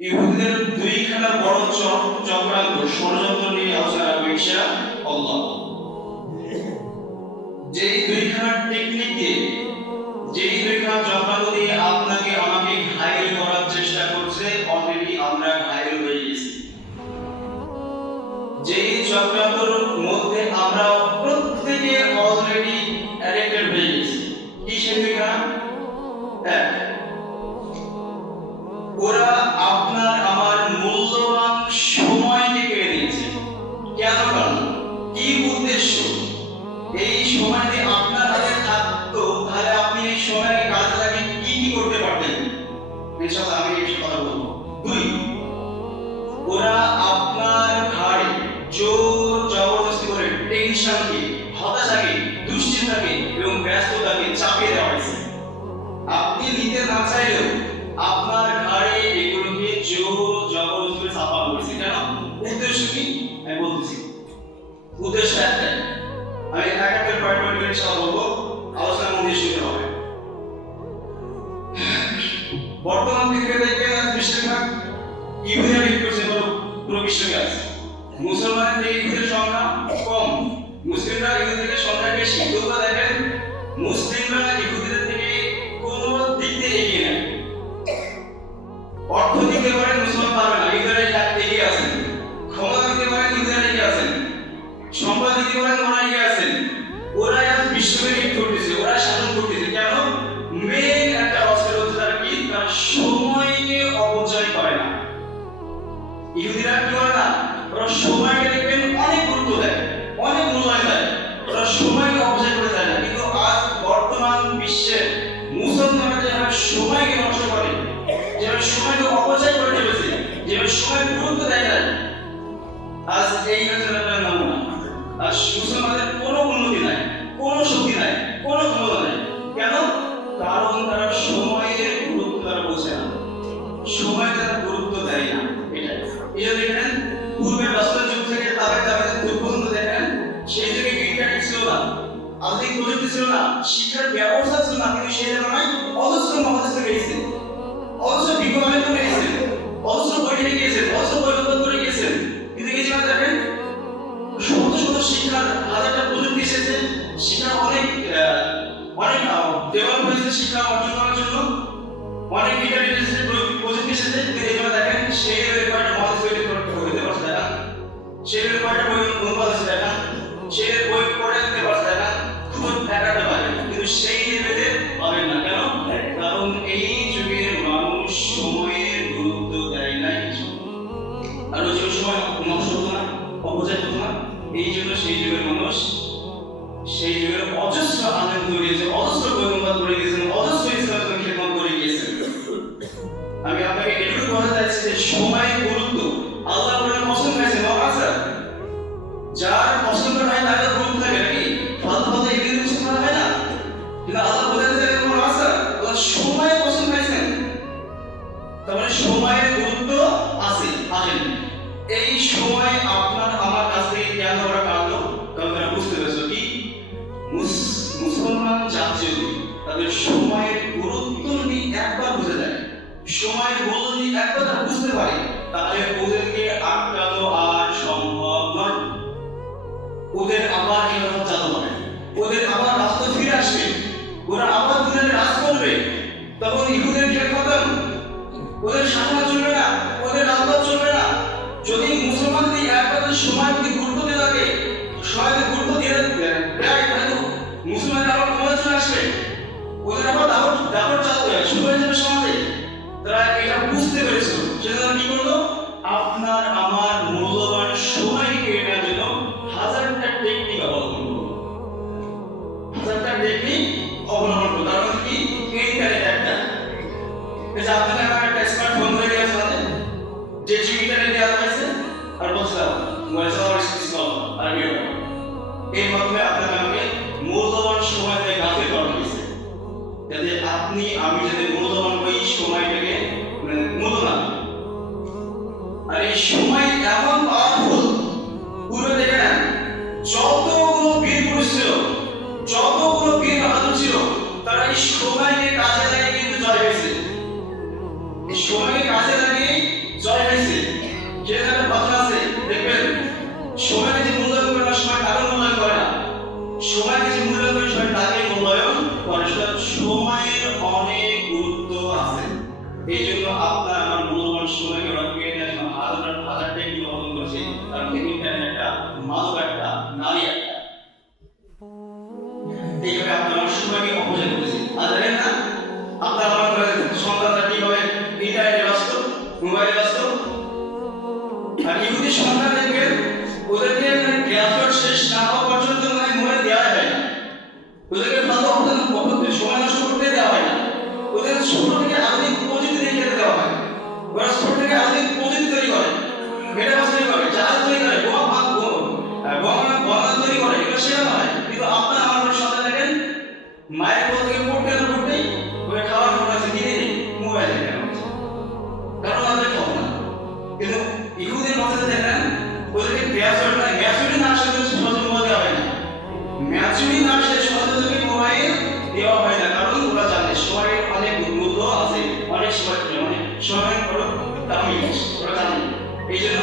ইহুদিদের দুইখানা বড় চক্রান্ত ষড়যন্ত্র নিয়ে আলোচনা করব ইনশাআল্লাহ। যেই দুইখানা টেকনিক দিয়ে, যেই দুইখানা চক্রান্ত দিয়ে আপনাকে আমাকে ঘায়েল করার চেষ্টা করছে, অলরেডি আমরা ঘায়েল হয়ে গেছি। যেই চক্রান্তর মধ্যে আমরা প্রত্যেকে অলরেডি অ্যাডিক্টেড হয়ে গেছি। কি সেই দুইখানা? ওরা আপনার আমার মূল্যবান সময়কে কেড়ে নিয়েছে। কেন? কারণ কি উদ্দেশ্য? এই সময়তে আপনার হাতে থাকতো, তাহলে আপনি এই সময়কে কাজে লাগিয়ে কি কি করতে পারতেন? ইনশাআল্লাহ আমি এই কথা বলবো। 2, ওরা আপনার ঘাড়ে জোর জবরদস্তি করে টেনশনকে, হতাশাকে, দুশ্চিন্তাকে এবং ব্যস্ততাকে চাপিয়ে দেওয়া হয়েছে। আপনি নিতে না চাইলেও আপনার ঘাড়ে এগুলোকে জোর জবরদস্তি করে চাপা পড়েছে। কেন? উদ্দেশ্য কি? আমি বলতেছি। উদ্দেশ্য একটাই, আমি একটা পয়েন্ট করে ইনশাআল্লাহ বলবো, আলোচনার মধ্যে শুনতে হবে। বর্তমান পৃথিবীতে দেখবেন বেশিরভাগ ইহুদিরা লিড করছে পুরো বিশ্বকে আছে। মুসলমানের থেকে ইহুদির সংখ্যা কম, মুসলিমরা ইহুদিদের সংখ্যা বেশি। তবুও দেখেন মুসলিমরা ইহুদিদের থেকে কোনো দিক দিয়ে এগিয়ে নেই। অর্থ দিতে পারেন মুসলমান পারবে না, ইহুদিরা এগিয়ে আছেন। ক্ষমতা দিতে পারেন, ইহুদিরা এগিয়ে আছেন। সম্পদ দিতে পারেন, ওরা এগিয়ে আছেন। ওরা আজ বিশ্বকে লিড করতেছে, ওরা শাসন করতেছে। কেন? মেন একটা অস্ত্র হচ্ছে তারা কি? তারা সময়কে অপচয় করে না। ইহুদিরা কি করে না? ওরা সময়কে দেখবেন অনেক গুরুত্ব দেয়, অনেক মূল্যায়ন দেয়। ওরা সময়কে অপচয় করে দেয় না। কিন্তু আজ বর্তমান বিশ্বে মুসলমানরা যেভাবে সময়কে নষ্ট করে, যেভাবে সময়কে অপচয় করে চলেছে, যেভাবে সময় গুরুত্ব দেয় না, আজ এই হচ্ছে নমুনা। আজ মুসলমানদের কোনো উন্নতি নাই, কোনো শক্তি নাই, কোনো ক্ষমতা নাই। কেন? কারণ তারা সময়ের গুরুত্ব তারা বোঝে না, সময় তারা গুরুত্ব দেয় না। এটা এই যে দেখেন পূর্বের রাসূলের যুগ থেকে তাদের যুগ পর্যন্ত দেখেন, সেই যুগে ইন্টারনেট ছিল না, আধুনিক প্রযুক্তি ছিল না, শিক্ষার ব্যবস্থা ছিল না, কিন্তু সেই জায়গায় অজস্র মহাদেশ গিয়েছে, অজস্র বিজ্ঞানের করে গিয়েছেন, অজস্র বই লিখে গিয়েছেন, অজস্র পরিবর্তন করে গিয়েছেন। কিন্তু এই জায়গায় দেখেন শত শত শিক্ষার হাজারটা প্রযুক্তি এসেছে, শিক্ষার অনেক ডেভেলপ হয়েছে শিক্ষা অর্জন করার জন্য, অনেক ইন্টারনেট এসেছে, প্রযুক্তি এসেছে। কিন্তু এই জায়গায় দেখেন সেই কয়টা মহাদেশ তৈরি করতে পারছে দেখা, সেই কয়টা বই অনুবাদ আছে দেখা, সেই বই পড়ে দিতে পারছে দেখা, খুব টাকাটা পাবে, কিন্তু সেই লেভেলে পাবেন না। কেন? কারণ এই যুগের মানুষ সময়ের গুরুত্ব দেয় না। আর ওই যুগের সময় নষ্ট হতো না, অপচয় হতো না। এই জন্য সেই যুগের মানুষ সেই যুগের অজস্র আলেম তৈরি হয়েছে, অজস্র বই অনুবাদ করে গিয়েছেন, অজস্র ইসলামের খেদমত করে গিয়েছেন। আমি আপনাকে এটুকু বলতে চাইছি যে সময়ের গুরুত্ব আল্লাহ বলেন পছন্দ হয়েছে মহাসা, যার পছন্দ হয় তার গুরুত্ব থাকে নাকি? ফালতু ফালতু এগুলো পছন্দ হয় না। কিন্তু আল্লাহ বলেন যে মহাসা আল্লাহ সময় পছন্দ হয়েছেন, তাহলে সময়ের গুরুত্ব আছে। আসেন এই সময় আপনার আমার কাছ থেকে কেন ওরা কাঁদলো? কারণ তারা বুঝতে পেরেছিল কি মুসলমান জাতি যদি তাদের সময়ের গুরুত্ব যদি একবার বুঝে যায়, সময়ের মূল্য যদি একবার তারা বুঝতে পারে, তাহলে ওদেরকে আটকানো আর সম্ভব নয়। ওদের আবার খেলাফত চালু হবে, ওদের আবার রাস্তা ফিরে আসবে, ওরা আবার দুনিয়াতে রাজ করবে। তখন ইহুদের খেল খতম, ওদের শাসন চলবে না, ওদের রাজত্ব চলবে না। যদি মুসলমানদের একবার সময় যদি গুরুত্ব দিয়ে থাকে, সময়কে গুরুত্ব দিয়ে দেয়, তাহলে মুসলমানরা আবার ক্ষমতা চলে আসবে, ওদের আবার দাপট চালু হয়ে শুরু হয়ে যাবে সমাজে। তারা এটা বুঝতে পেরেছিল, সেজন্য কি করলো? আপনার আমার মূল্যবান সময় কেড়ে নেওয়ার জন্য হাজারটা টেকনিক অবলম্বন করলো, হাজারটা টেকনিক অবলম্বন করলো। তার মধ্যে কি? ইন্টারনেট একটা, এই যে আপনাদের আমার একটা স্মার্টফোন হয়ে গেছে, যে ইন্টারনেট দেওয়া হয়েছে, আর বলছিলাম মোবাইল চালানোর স্কিল আর এই মাধ্যমে আপনাকে আমাকে মূল্যবান সময় থেকে গাফিল করা হয়েছে, যাতে আপনি আমি যাতে মূল্যবান ওই সময়টাকে মূল্য না আপনার আমার মূল্যবান সময়কে ওরা পেয়ে নেওয়ার জন্য হাজার হাজার টেকনিক অবলম্বন করছে। তার মধ্যে ইন্টারনেট একটা, মাদক একটা, নারী একটা। এইভাবে আপনার আমার সময়কে অপচয় করতেছে। আর জানেন না আপনার আমার সন্তানরা কিভাবে ইন্টারনেটে ব্যস্ত, মোবাইলে ব্যস্ত। আর ইহুদি সন্তান দেখবেন ওদেরকে গ্রাজুয়েট শেষ না হওয়া পর্যন্ত মোবাইল দেওয়া যায় না। ওদেরকে সময় নষ্ট করতে দেওয়া হয় না। ওদের ছোট থেকে আধুনিক প্রযুক্তি দেখিয়ে দেওয়া হয়। ওরা ছোট থেকে আধুনিক প্রযুক্তি তৈরি করে, মেটাভার্স তৈরি করে, জাহাজ তৈরি করে, বোমা তৈরি করে, এগুলো শেখানো হয়। কিন্তু আপনার আমার সন্তান দেখেন মায়ের কোল থেকে পড়তেই ওরা খাওয়ার পর আছে দিনে মোবাইল দেখে কারণ আমাদের খাবো না। কিন্তু ইহুদের বাচ্চাদের দেখেন ওদেরকে গ্যাসুইটি না আসলে সহজে মোবাইল দেওয়া হয় না। ম্যাচুরি না আসলে সহজে মোবাইল দেওয়া হয় না, কারণ ওরা জানে সময়ের অনেক মূল্য আছে, অনেক সময়ের বড় দামি ওরা জানে। এই জন্য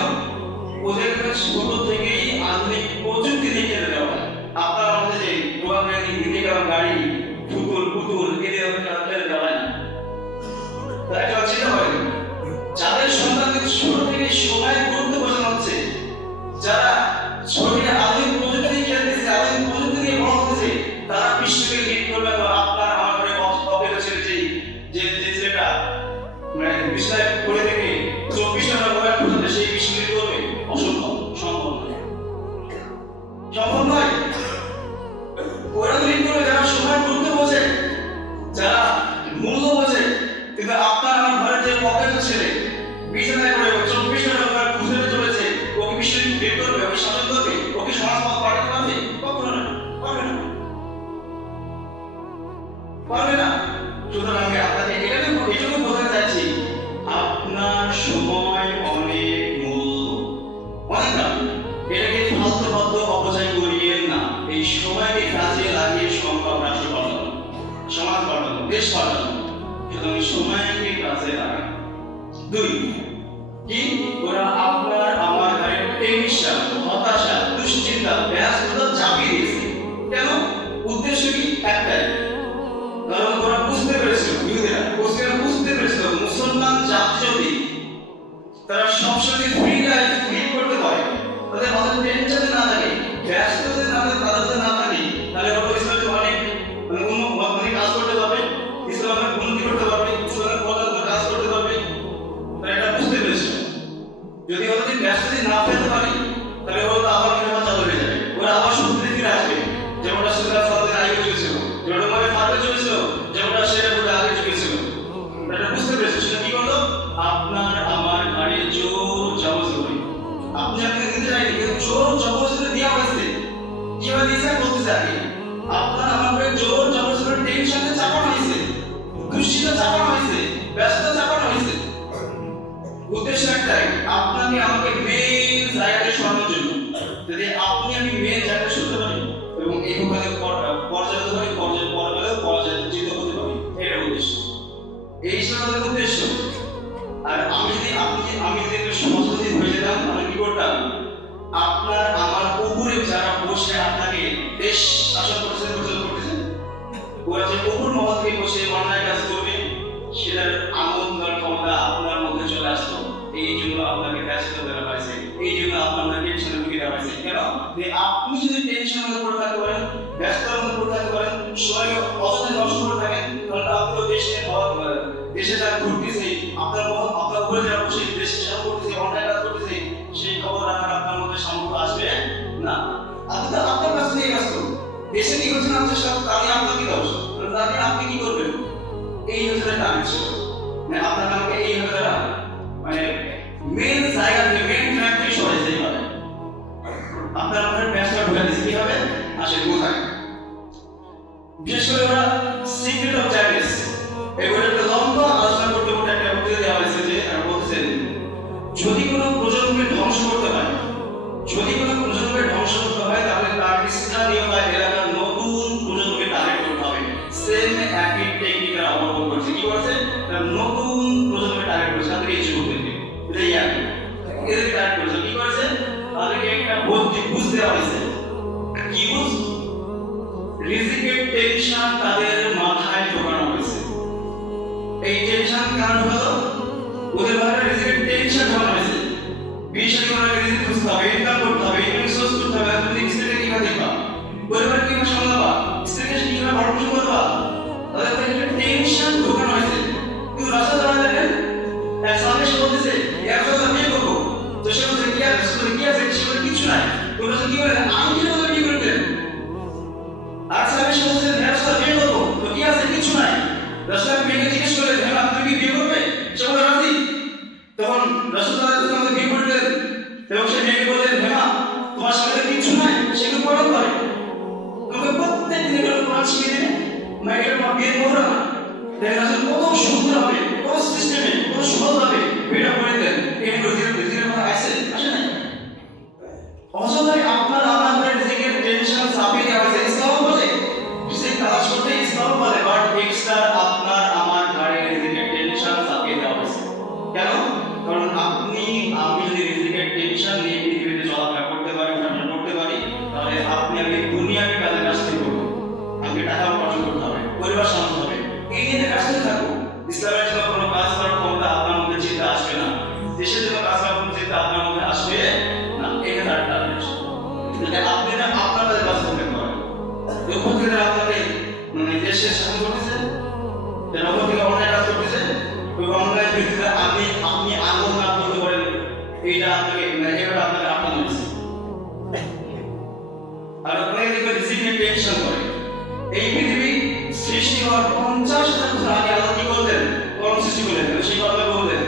ওদের ছোট থেকেই আধুনিক প্রযুক্তি দেখিয়ে দেওয়া হয়। আপনার আমাদের যে গাড়ি পুতুল এদের খেলা দেওয়া হয় না। তাই চিন্তা করেন যাদের সন্তানকে ছোট থেকে সময় গুরুত্ব বোঝানো হচ্ছে, যারা ছোট থেকে আধুনিক প্রযুক্তি খেলতেছে, আধুনিক প্রযুক্তি নিয়ে বড় হচ্ছে, তারা বিশ্বকে লিড করবে। আপনার আমার অপেক্ষা ছেড়েছে যে ছেলেটা বিশ্বকে করে থেকে 24 ঘন্টা মোবাইল পর্যন্ত সেই বিশ্বকে লিড করবে, অসম্ভব, সম্ভব নয়। ওরা লিড করবে যারা সময় গুরুত্ব বোঝে, যারা মূল্য বোঝে। কিন্তু আপনার আমার ঘরের যে অপেক্ষা ছেলে বিছানায় পড়ে 24 ঘন্টা খুঁজে চলেছে, ওকে বিশ্বকে লিড করবে, ওকে শাসন করবে, ওকে সমাজ পথ পাঠাতে পারবে? কখনো না, পারবে না। সুতরাং আমি আপনাকে এটুকু বোঝাতে চাচ্ছি, আপনার সময় অনেক মূল্য, অনেক দামি। এটাকে ফালতু অপচয় করিয়েন না। এই সময়কে কাজে লাগিয়ে সম্ভব রাষ্ট্র পাঠানো, সমাজ পাঠানো, দেশ পাঠানো। সুতরাং সময়কে কাজে লাগান। 2 কি ওরা আপনার আমার ঘরে টেনশন, হতাশা, দুশ্চিন্তা, ব্যস্ততা চাপিয়ে দিয়েছে। কেন? উদ্দেশ্য কি? একটাই, কারণ ওরা বুঝতে পেরেছিল, ইহুদিরা বুঝতে পেরেছিল মুসলমান জাতি যদি তারা সবসময় ফ্রি লাইফ লিড করতে পারে, তাদের মাথায় টেনশন না থাকে, ব্যস্ততা তাদের না থাকে, তাহলে ওরা ইসলামে অনেক কাজ করতে পারবে, ইসলামের উন্নতি করতে পারবে, ইসলামের পদার্থ কাজ করতে পারবে। তারা এটা বুঝতে পেরেছিল। যদি ওরা ব্যস্ততা না ফেলতে পারে, তাহলে ওরা আবার কিভাবে চালু হয়ে যাবে, ওরা আবার শক্তিতে ফিরে আসবে। যেমনটা সুলতান সালাউদ্দিন আইয়ুবী চলেছিল, যেমনটা মারে ফারুক চলেছিল, যেমনটা শেরে বুড়া আগে চলেছিল। এটা বুঝতে পেরেছে। সেটা কি করলো? আপনার আমার ঘরে জোর জবরদস্তি, আপনি দিতে চাইনি কিন্তু জোর জবরদস্তি দেওয়া হয়েছে। কিভাবে দিয়েছে বলতে চাই, আপনার আমার ঘরে জোর জবরদস্তি টেনশনে চাপানো হয়েছে, দুশ্চিন্তা চাপানো হয়েছে, ব্যস্ততা চাপানো হয়েছে। উদ্দেশ্য একটাই, আপনাকে আমাকে মেন জায়গায় সরানোর জন্য। যদি আপনি আমি মেন জায়গায় সরতে পারি এবং এই প্রকারের পর্যায়ে পরাজয়চিত হতে পারি, এটা উদ্দেশ্য, এই আমাদের উদ্দেশ্য। আর আমি যদি একটু সমাজবাদী হয়ে যেতাম, তাহলে কি করতাম? আপনার আমার উপরে যারা বসে আপনাকে দেশ শাসন করতেছে, ওরা যে উপর মহল থেকে বসে অন্যায় কাজ করবে, সেটার আনন্দ ক্ষমতা আপনার মধ্যে চলে আসতো। এই জন্য আপনাকে ব্যস্ত দেওয়া হয়েছে, এই জন্য আপনার টেনশনে ঢুকে দেওয়া হয়েছে। কেন? যে আপনি যদি টেনশনের মধ্যে পড়ে থাকতে পারেন, ব্যস্ততার মধ্যে পড়ে থাকতে পারেন, সময় অযথা নষ্ট করে থাকেন, তাহলে আপনি দেশে যারা ঘুরতেছে, আপনার উপরে যারা বসে দেশে সেবা করতেছে, অন্যায় কাজ করতেছে, সেই খবর রাখার আপনার মধ্যে সামর্থ্য আসবে না। আপনি তো আপনার কাছে নিয়ে ব্যস্ত, দেশে কি হচ্ছে না হচ্ছে সব তাহলে আপনার কি দোষ, তাহলে আপনি কি করবেন? এই হচ্ছে টার্গেট ছিল। মানে আপনার আমাকে এই হতে মেন জায়গা থেকে মেন ট্র্যাক থেকে সরে যেতে হবে। আপনার আপনার ব্যস্ত ঢুকে দিচ্ছে কি হবে? আসে বোঝায়। বিশেষ করে ওরা সিক্রেট অফ জার্নিস এগুলো একটা লম্বা আলোচনা করতে একটা বক্তৃতা দেওয়া হয়েছে, যে বলছেন যদি কোনো প্রজন্মকে ধ্বংস করতে হয়, তাহলে তার স্থানীয় বা এলাকার নতুন প্রজন্মকে টার্গেট করতে হবে। সেম একই টেকনিক অবলম্বন করছে। কি করছে? নতুন প্রজন্মকে টার্গেট করছে, তাদেরকে এই যুবকদেরকে, এদেরকে টার্গেট করছে। কি করেছে? তাদেরকে একটা বুঝতে দেওয়া হয়েছে। কি বুঝ? রিজিকের টেনশন তাদের মাথায় ঢোকানো হয়েছে। এই টেনশন কারণ হলো ওদের বাড়িতে রিজিকের টেনশন ঝামেলা হয়েছে। বিয়ে শাদী করার আগে রিজিক খুঁজতে হবে, ইনকাম করতে হবে, ইনকাম সোর্স করতে হবে। আর তুমি স্ত্রীকে কিভাবে দেখবা, পরিবার কিভাবে সামলাবা, স্ত্রীকে কিভাবে ভরণ পোষণ করবা, তাদের তো একটা টেনশন ঢোকানো হয়েছে। কিন্তু রাস্তা দাঁড়ায় দেখেন এক সামনে এসে বলতেছে একজন বিয়ে করবো, তো সে বলছে কি আছে, কি আছে, সে বলে কিছু নাই। তোমরা কি বলে আমি কিভাবে বিয়ে করতেন, আর সামনে এসে বলছে ব্যবসা বিয়ে করবো, তো কি আছে, কিছু নাই। রাস্তায় মেয়েকে জিজ্ঞেস করলে হেমা তুমি কি বিয়ে করবে, সে বলে রাজি। তখন রাসূলুল্লাহ সাল্লাল্লাহু আলাইহি ওয়াসাল্লাম বিয়ে করলেন এবং সে মেয়েকে বললেন হেমা তোমার সামনে কিছু নাই, সেগুলো পড়াতে পারে, তোমাকে প্রত্যেক দিন এগুলো কোরআন শিখিয়ে দেবে, মেয়েকে তোমার বিয়ে করবে না। দেখেন আসলে কত সুন্দর হবে, কত সিস্টেমে, কত সহজ হবে বিয়েটা করে দেন। এগুলো ধীরে ধীরে কথা আসে আসে না। অযথাই আপনার আমাদের রিজিকের টেনশন চাপিয়ে দেওয়া হয়েছে। ইসলাম বলে রিজিক তালাশ করতে, ইসলাম বলে বাট এক্সট্রা আপনার আমার ঘাড়ে রিজিকের টেনশন চাপিয়ে দেওয়া হয়েছে। কেন? কারণ আপনি আমি যদি রিজিকের টেনশন নিয়ে পৃথিবীতে চলাফেরা করতে পারি, উঠানামা করতে পারি, তাহলে আপনি আমি দুনিয়াকে কাজে কাজটি করবো, আমাকে টাকা উপার্জন করতে হবে, পরিবার সামলাতে হবে, এই নিয়ে কাজটি থাকবো। ইসলামের জন্য কোনো কাজ করার ক্ষমতা আপনার মধ্যে চিন্তা আসবে না, দেশের জন্য কাজ করার কোনো চিন্তা আপনার মধ্যে আসবে না। এখানে আরেকটা আপনি না আপনার কাজে কাজ করতে পারেন। যখন থেকে আপনাকে দেশের শাসন করতেছে, যখন থেকে অন্যায় কাজ করতেছে, ওই অন্যায় ভিত্তিতে আপনি আগুন না করতে পারেন, এইটা আপনাকে এভাবে আপনাকে আটকানো হয়েছে। আর অনেকে দেখবেন রিজিকের টেনশন করে। এই পৃথিবী সৃষ্টি হওয়ার 50,000 বছর আগে আল্লাহ কি করলেন, কর্ম সৃষ্টি করলেন, সেই কথা বললেন,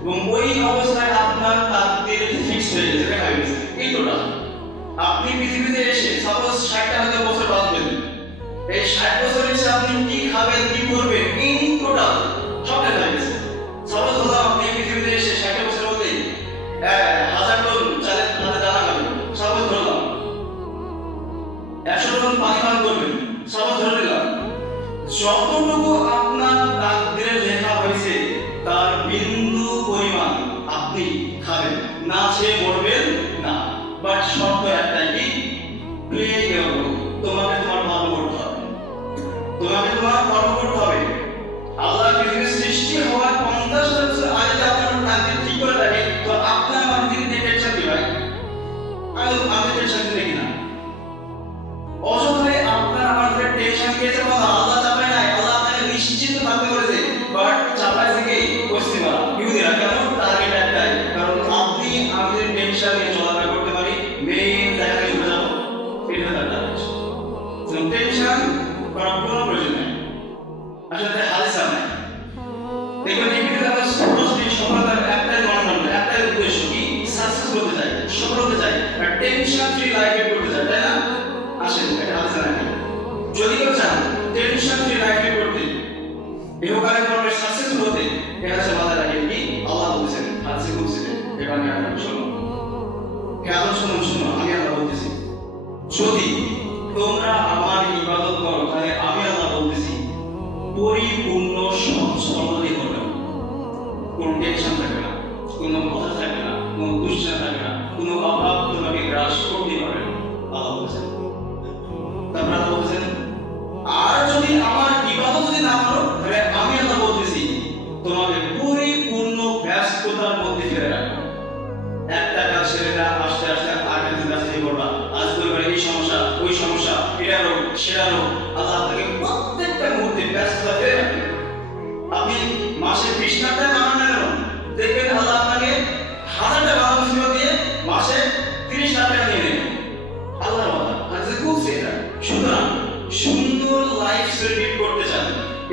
এবং ওই অবস্থায় আপনার তাকদীর ফিক্স হয়ে গেছে, দেখা গেছে। এই টোটাল আপনি পৃথিবীতে এসে সাপোজ 60টা বছর বাঁচবেন, এই 60 বছর এসে আপনি কি খাবেন, কি করবেন, ইন টোটাল সব দেখা গেছে। সাপোজ ধরলাম আপনি পৃথিবীতে এসে 60 বছর মধ্যে 1000 টন চালের দানা খাবেন, সাপোজ ধরলাম 100 টন পানি পান করবেন, সাপোজ ধরে নিলাম। যতটুকু আপনার তাকদীরে লেখা হয়েছে তার বিন্দু পরিমাণ আপনি খাবেন, না খেয়ে মরবেন না। বাট শর্ত একটাই, কি প্লে করব, তোমাকে তোমার ভালো করতে হবে, তোমাকে তোমার কর্ম করতে হবে। আল্লাহ পৃথিবীর সৃষ্টি হওয়ার 50,000 বছর আগে যদি আপনার তাকদীর ঠিক করে রাখে, তো আপনার আমার পৃথিবীতে টেনশন কি ভাই? আমি টেনশন দেখি না। অযথাই আপনার আমার টেনশন খেয়েছে বলা, আল্লাহ চাপায় নাই, আল্লাহ আপনাকে নিশ্চিন্ত থাকতে বলেছে, বাট চাপায় থেকে পশ্চিমা ইহুদিরা। কেন? টার্গেট একটাই, কারণ আপনি আমাদের টেনশন নিয়ে চলাফেরা করতে পারি, মেইন জায়গায় চলে যাবো, এটা তার টার্গেট। টেনশন করার কোনো প্রয়োজন নেই, আসলে হাদিস নাই। দেখবেন এই ভিডিওতে আমরা সরাসরি সফলতার একটাই মানদণ্ড, একটাই উদ্দেশ্য, কি সাকসেস করতে চাই, সফল হতে চাই, আর টেনশন ফ্রি লাইফ লিড করতে চাই, তাই না? আসেন এটা হাদিস নাই। যদি কেউ চান টেনশন ফ্রি লাইফ লিড করতে, ইহকালে পরকালে সাকসেসফুল হতে, এটা হচ্ছে মাথায় রাখেন কি আল্লাহ বলেছেন হাদিসে কুদসিতে, এটা আমি আপনাকে শুনুন, কেন শুনুন, শুনুন, আমি আল্লাহ বলতেছি, যদি তোমরা আমার ইবাদত করো তাহলে আমি আল্লাহ বলতেছি পরিপূর্ণ সচ্ছলতা করবে, কোনো টেনশন থাকবে না, কোনো কথা থাকবে না, কোনো দুশ্চিন্তা থাকবে না, কোনো অভাব তোমাকে গ্রাস করতে পারবে না, আল্লাহ বলছেন। তারপর আল্লাহ বলছেন আর যদি আমার ইবাদত যদি না করো তাহলে আমি আল্লাহ বলতেছি তোমাকে পরিপূর্ণ ব্যস্ততার মধ্যে ফেলে রাখবো। একটা কাজ ছেড়ে না, আস্তে আস্তে আরেকটা কাজ করবা, আজ করবে এই সমস্যা, ওই সমস্যা, এটা রোগ, সেটা রোগ, আল্লাহ আপনাকে প্রত্যেকটা মুহূর্তে ব্যস্ততা ফেলে রাখবে। আপনি মাসে 20 লাখ টাকা কামান না কেন, দেখবেন আল্লাহ আপনাকে 1000 টাকা মুসিবত দিয়ে মাসে 30 লাখ টাকা নিয়ে নেবেন। আল্লাহর কথা আজকে খুব সেটা। সুতরাং সুন্দর লাইফ লিড করতে চান,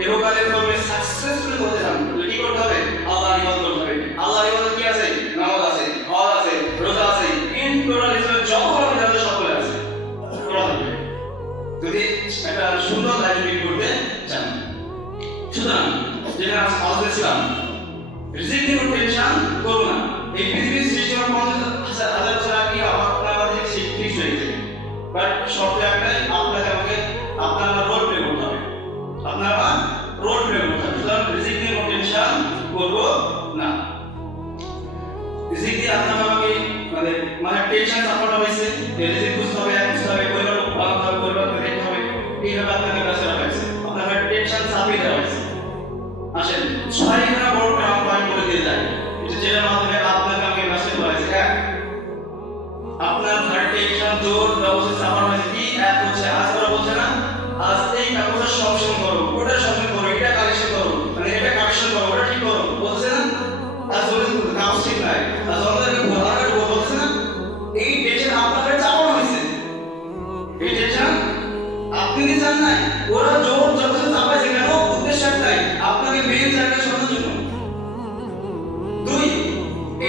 এরকালে তবে সাকসেসফুল হতে চান, কি করতে হবে? আল্লাহর ইবাদত করতে হবে। আল্লাহর ইবাদত কি আছে? নামাজ আছে, হজ আছে, রোজা আছে, ইন টোটাল ইসলামের যত বিধান আছে সকলে আছে, করা হবে যদি একটা সুন্দর লাইফ লিড করতে চান। সুতরাং যেটা আলোচনা ছিলাম, রিজিক নিয়ে টেনশন করো না। এই পৃথিবীর সৃষ্টি হওয়ার 50,000 বছর আগে আপনার আমাদের ফিক্স হয়ে গেছে, বাট শর্ত একটাই, আপনাকে আমাকে আপনার রোল প্লে করতে হবে, আপনার আমার রোল প্লে করতে হবে। সুতরাং রিজিক নিয়ে টেনশন করবো না। রিজিক দিয়ে আপনার আমাকে মানে টেনশন সাপোর্ট হয়েছে, রিজিক বুঝতে হবে, বুঝতে হবে, পরিবার বানাতে হবে, পরিবারকে দেখতে হবে, এইভাবে আপনাকে কাছে রাখা হয়েছে, আপনার টেনশন চাপিয়ে দেওয়া হয়েছে। আসেন 6 বড় পয়েন্ট বলে দিয়ে যায়।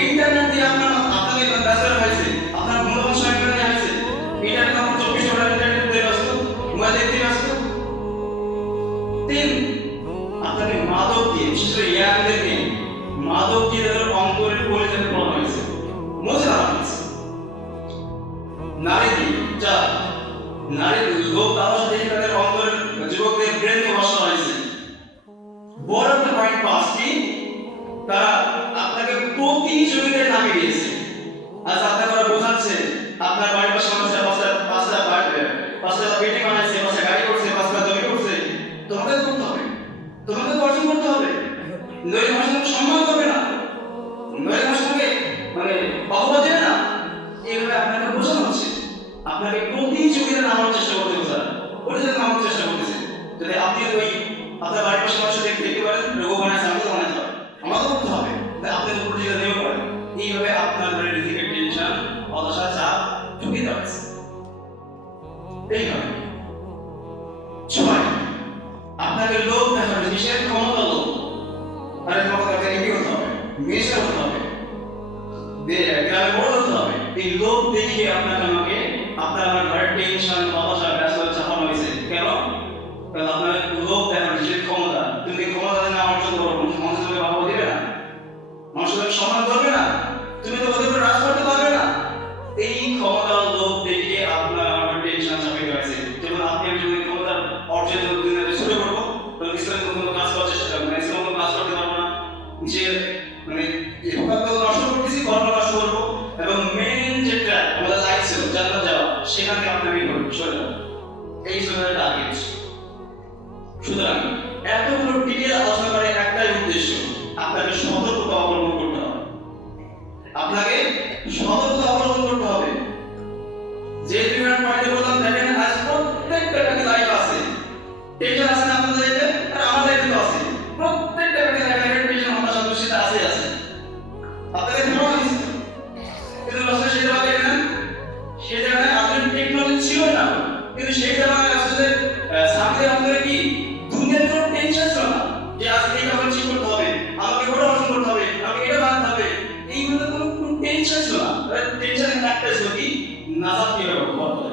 ইন্টারনেট দিয়ে আপনাকে ব্যস্ত হয়েছে, আপনার মূল্যবান সময় কেটে হয়েছে। ইন্টারনেট আমার 24 ঘন্টা ইন্টারনেট দিয়ে ব্যস্ত, মোবাইল দেখতে ব্যস্ত। তিন, আপনাকে মাদক দিয়ে, বিশেষ করে ইয়াংদেরকে মাদক দিয়ে তাদের অন্তরের পরিচয় করা হয়েছে, মজা হয়েছে। নারী দিয়ে যা নারীর লোক লালসা দেখে তাদের অন্তরের যুবকদের ব্রেনকে নষ্ট হয়েছে। বড় একটা পয়েন্ট পাস কি, তারা আপনাকে প্রতিযোগিতায় নামিয়ে দিয়েছে। আজ আপনাকে ওরা বোঝাচ্ছে আপনার বাড়ির পাশে পাঁচটা বিল্ডিং বানাইছে, পাঁচটা গাড়ি করছে, পাঁচটা জমি করছে, তোমাকে করতে হবে, তোমাকে অর্জন করতে হবে, নইলে আমার সঙ্গে সম্মান করবে না, নইলে আমার সঙ্গে বাহবা দেবে না। এইভাবে আপনাকে বোঝানো হচ্ছে, আপনাকে প্রতিযোগিতা নামানোর চেষ্টা করতে বোঝানো, পরিচয় নামানোর চেষ্টা করতেছে। যদি আপনি ওই আপনার বাড়ির পাশে মানুষ দেখতে পারেন রোগ বানাইছে, আমাকে বানাতে হবে, আমাকে করতে হবে, আপনি তো প্রতিযোগিতা নেমে পড়েন। এইভাবে আপনার নিজেকে টেনশন, হতাশা, চাপ ঢুকে যাচ্ছে। এইভাবে ছয়, আপনাকে লোক দেখাবে, কিসের ক্ষমতা লোক, আরে তোমাকে এগিয়ে হতে হবে, মেশে হতে হবে, গ্রামে বড় হতে হবে। এই লোক দেখিয়ে আপনাকে আমাকে আপনার আমার ঘরের টেনশন, হতাশা, ব্যস্ততা চাপানো হয়েছে। কেন? কারণ আপনার লোক দেখাবে কিসের ক্ষমতা। তুমি ক্ষমতা না অর্জন করো, মানুষ তোমাকে বাহবা দিবে না, মানুষ তোমাকে সম্মান করবে না, তুমি তো ওদের উপর রাজ করতে পারবে না। এই ক্ষমতা লোক দেখিয়ে আপনার আমার টেনশন চাপিয়ে হয়েছে। যেমন আপনি আমি যদি ক্ষমতা অর্জনের দুনিয়াতে শুরু করবো, তখন ইসলামের কোনো কাজ করার চেষ্টা করবো না, ইসলাম কোনো কাজ করতে পারবো না, যে নষ্ট করতেছি, কর্ম নষ্ট করবো। এবং মেন যেটা আমাদের লাইফ ছিল জান্নাত যাওয়া, সেখান থেকে আপনি বের করবেন সরে যাবেন। এই সময়ের টার্গেট। সুতরাং এতগুলো ডিটেল আলোচনা করে একটাই উদ্দেশ্য, আপনাকে সতর্কতা অবলম্বন করতে হবে, আপনাকে সতর্কতা অবলম্বন করতে হবে। যে দুইবার পয়েন্টে বললাম, দেখেন আজ প্রত্যেকটা ব্যক্তির লাইফ আছে, টেনশন আছে না আপনাদের লাইফে, আর আমার লাইফে তো আছে। প্রত্যেকটা ব্যক্তির লাইফে টেনশন, হতাশা, দুশ্চিন্তা আছে। আপনাকে ধরা হয়েছে, কিন্তু আসলে সেই জায়গায় দেখেন, সেই জায়গায় আপনার টেকনোলজি ছিল না, কিন্তু সেই জায়গায় আসলে সামনে আপনাদের কি দুনিয়ার কোনো টেনশন ছিল না, যে আজকে এটা আমার ঠিক করতে হবে, আমাকে ওটা অর্জন করতে হবে, আমাকে এটা বানাতে হবে, এইগুলো কোনো টেনশন ছিল না। টেনশন একটা ছিল কি, নাজাত কিভাবে করতে হবে,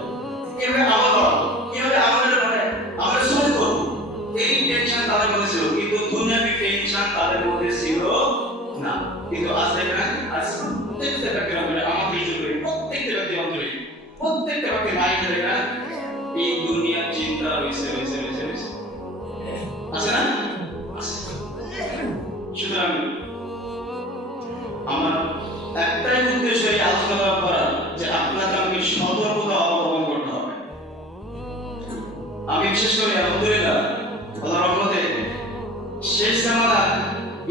কিভাবে আমল করা, কিভাবে আমাদের সহজ করবো, এই টেনশন তাদের মধ্যে ছিল। কিন্তু দুনিয়াবি টেনশন তাদের মধ্যে ছিল না। কিন্তু আজ দেখেন, আজ প্রত্যেকটা ব্যক্তির অন্তরে, আমাকে ইস্যু করে প্রত্যেকটা ব্যক্তির অন্তরে, প্রত্যেকটা ব্যক্তির মাইন্ডে দেখেন এই দুনিয়ার চিন্তা রয়েছে আছে না? সুতরাং আমার একটাই উদ্দেশ্য এই আলোচনা করা, যে আপনাকে আমাকে সতর্কতা অবলম্বন করতে হবে। আমি বিশেষ করে আলহামদুলিল্লাহ আল্লাহর রহমতে শেষ জামানা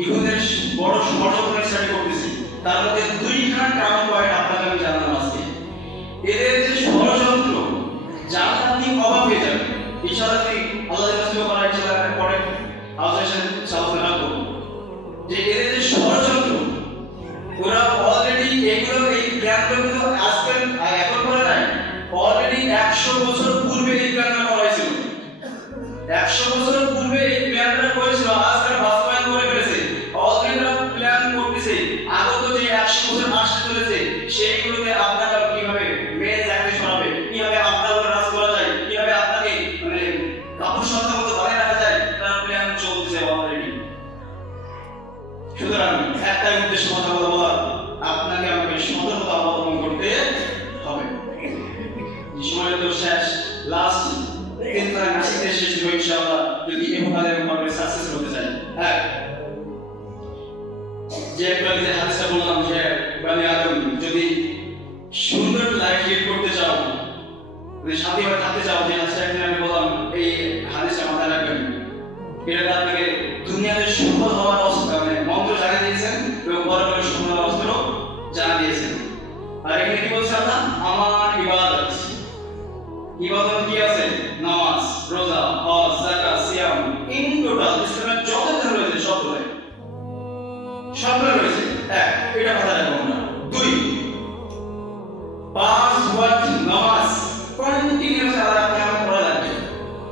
ইহুদের বড় ষড়যন্ত্র স্টাডি করতেছি, তার মধ্যে দুইখানা টার্ম পয়েন্ট আপনাকে আমি জানলাম আজকে। এদের যে ষড়যন্ত্র, যার আপনি অবাক হয়ে যাবেন। ইনশাআল্লাহ যদি আল্লাহ রাসূল করার ইচ্ছা পরে আলোচনা চালাতে রাখবো, যে এদের যে ষড়যন্ত্র, ওরা অলরেডি এগুলো, এই প্ল্যানগুলো কিন্তু আজকে এখন করে নাই, অলরেডি 100 বছর পূর্বে এই প্ল্যানটা করা হয়েছিল। 100 বছর পূর্বে এই প্ল্যানটা করেছিল, আজ তারা বাস্তবায়ন করে ফেলেছে। অলরেডি প্ল্যান করতেছে আগত যে 100 বছর আসতে চলেছে, সেইগুলোতে আপনারা কিভাবে মেয়ে চাকরি সরাবে, কিভাবে আপনার উপর রাজ করা যায়, কিভাবে আপনাকে কাপড় সন্তান মতো বানিয়ে রাখা যায়, তার প্ল্যান চলছে অলরেডি। সুতরাং একটাই উদ্দেশ্য কথা বলা, আপনাকে আমাকে সতর্কতা অবলম্বন করতে হবে। এই সময় তো শেষ, লাস্ট কিন্তু আজকে শেষ দিব ইনশাআল্লাহ, যদি এভাবে সাকসেস করতে চাই। হ্যাঁ, যে একবার যে হাদিসটা বললাম, যে বনি আদম যদি সুন্দর লাইফ লিড করতে চাও, যদি শান্তিভাবে থাকতে চাও, যে হাদিসটা একদিন আমি বললাম, এই হাদিসটা মাথায় রাখবেন। এটা আপনাকে দুনিয়াতে সফল হওয়ার মন্ত্র জানিয়ে দিয়েছেন এবং বড় বড় সফল হওয়ার অস্ত্র জানা দিয়েছেন। আর এখানে কি বলছে আল্লাহ? আমার ইবাদত। ইবাদত কি আছে? নামাজ, রোজা, হজ, যাকাত, সিয়াম, ইন টোটাল ইসলামের যত ধর্ম রয়েছে সবগুলো রয়েছে। এক, এটা মাথায় রাখবো আমরা। দুই, 5 ওয়াক্ত নামাজ কন্টিনিউয়াস আপনাকে পড়া লাগবে,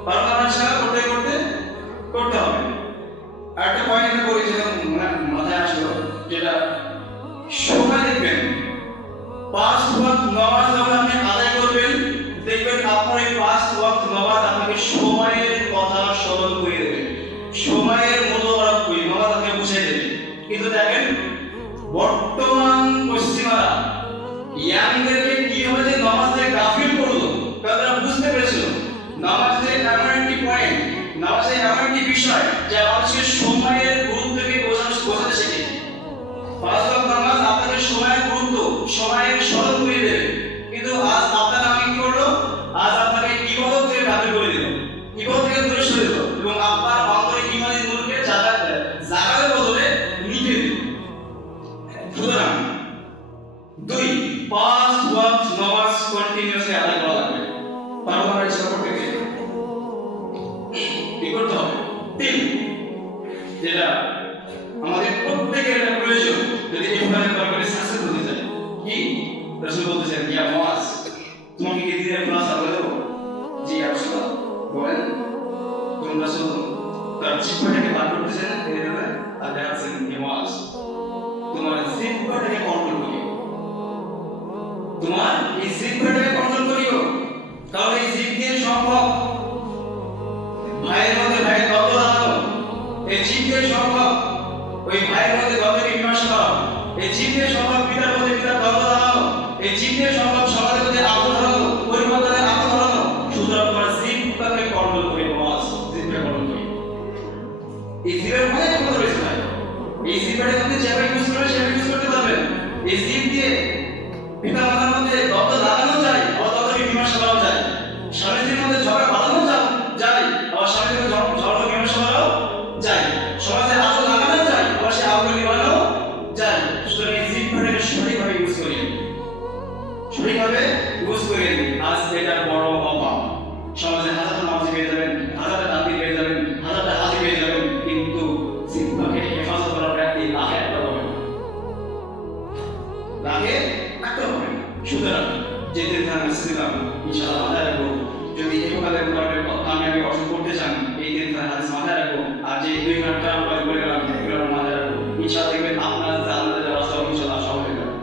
পারমানেন্ট ছাড়া করতে হবে। আরেকটা পয়েন্ট আমি বলেছিলাম, মাথায় আসলো, যেটা পাঁচ ওয়াক্ত নামাজ যখন আপনি আদায় করবেন, দেখবেন আপনার এই পাঁচ ওয়াক্ত নামাজ আপনাকে সময়ের কথা স্মরণ করে দেবে, সময়ের মূল্যবান করে নামাজ আপনাকে বুঝিয়ে দেবে। কিন্তু দেখেন বর্তমান পশ্চিমারা ইয়াংদেরকে কিভাবে যে নামাজে গাফিল করলো, তারা বুঝতে পেরেছিল নামাজের এমন একটি পয়েন্ট, নামাজের এমন একটি বিষয় যা মানুষকে সময়ের গুরুত্বকে বোঝাতে শেখে। পাঁচ ওয়াক্ত নামাজ আপনাকে সময়ের গুরুত্ব, সময়ের স্মরণ করে দেবে। কিন্তু আজ আপনার আমি কি করলো, আজ আপনাকে ইবাদত থেকে গাফিল করে দিল, ইবাদত থেকে দূরে সরে দিল এবং আপনার অন্তরে ঈমানের নূরকে জাগার বদলে নিভে দিল। সুতরাং দুই, পাঁচ ওয়াক্ত নামাজ কন্টিনিউয়াসলি আদায় করা লাগবে, পারবো আমরা চেষ্টা করতে গেলে কি করতে হবে। তিন, যেটা আমাদের প্রত্যেকের প্রয়োজন যদি ইফতারের তরকারি সাকসেস হতে চায়, কি রাসূল বলতেছেন, ইয়া মুআজ তোমাকে কি দিনের খোলাসা বলে দেবো? জি রাসূল বলেন। কোন রাসূল তার জিহ্বাটাকে বার করতেছেন এইভাবে আর দেখাচ্ছেন, ইয়া মুআজ তোমার জিহ্বাটাকে কন্ট্রোল করিও, তোমার এই জিহ্বাটাকে কন্ট্রোল করিও, কারণ এই জিহ্বা দিয়ে সম্ভব ভাইয়ের মধ্যে ভাই দ্বন্দ্ব লাগানো, এই জিহ্বা দিয়ে সম্ভব ওই ভাইয়ের মধ্যে দ্বন্দ্বকে মীমাংসা করা, এই জিহ্বা দিয়ে সম্ভব পিতার মধ্যে পিতার দ্বন্দ্ব লাগানো, এই জিহ্বা দিয়ে সম্ভব সমাজের মধ্যে আগুন ধরানো, পরিবর্তনের আগুন ধরানো। সুতরাং তোমার জিহ্বাকে কন্ট্রোল করি, নামাজ জিহ্বা কন্ট্রোল করি। এই জিহ্বার মধ্যে কথা রয়েছে ভাই, এই জিহ্বাটা আপনি যেভাবে ইউজ করবেন সেভাবে ইউজ করতে পারবেন। এই জিহ্বা দিয়ে পিতা মাতার মধ্যে দ্বন্দ্ব লাগানো যায়, আবার দ্বন্দ্বকে মীমাংসা করা যায়, স্বামী স্ত্রীর মধ্যে ঝগড়া বাঁধানো যায়, আবার স্বামী স্ত্রীর ঝগড়া মীমাংসা করাও যায়, সমাজে আগুন লাগানো যায়, আবার সে আগুন নিভানো যায়। সুতরাং এই জিহ্বাটাকে সঠিকভাবে ইউজ করি, সঠিকভাবে ইউজ করে আজ এটা বড় অভাব। সমাজে হাজার নামাজি পেয়ে যাবেন, হাজারটা দাবি পেয়ে যাবেন, হাজারটা হাজি পেয়ে যাবেন, কিন্তু জিহ্বাকে হেফাজত করার ব্যক্তি লাখে একটা হবে, লাখে একটা হবে। সুতরাং যে দিন ধারণা ছিলাম ইনশাআল্লাহ মাথায় রাখবো, যদি এই প্রকারের কামিয়াবি অর্জন করতে চান এই দিন ধারণা মাথায় রাখবো। আর যে 2 ঘন্টা আমরা বলে গেলাম এগুলো মাথায় রাখবো, ইনশাআল্লাহ দেখবেন আপনার জান্নাতের রাস্তা ইনশাআল্লাহ সহজ হয়ে যাবে।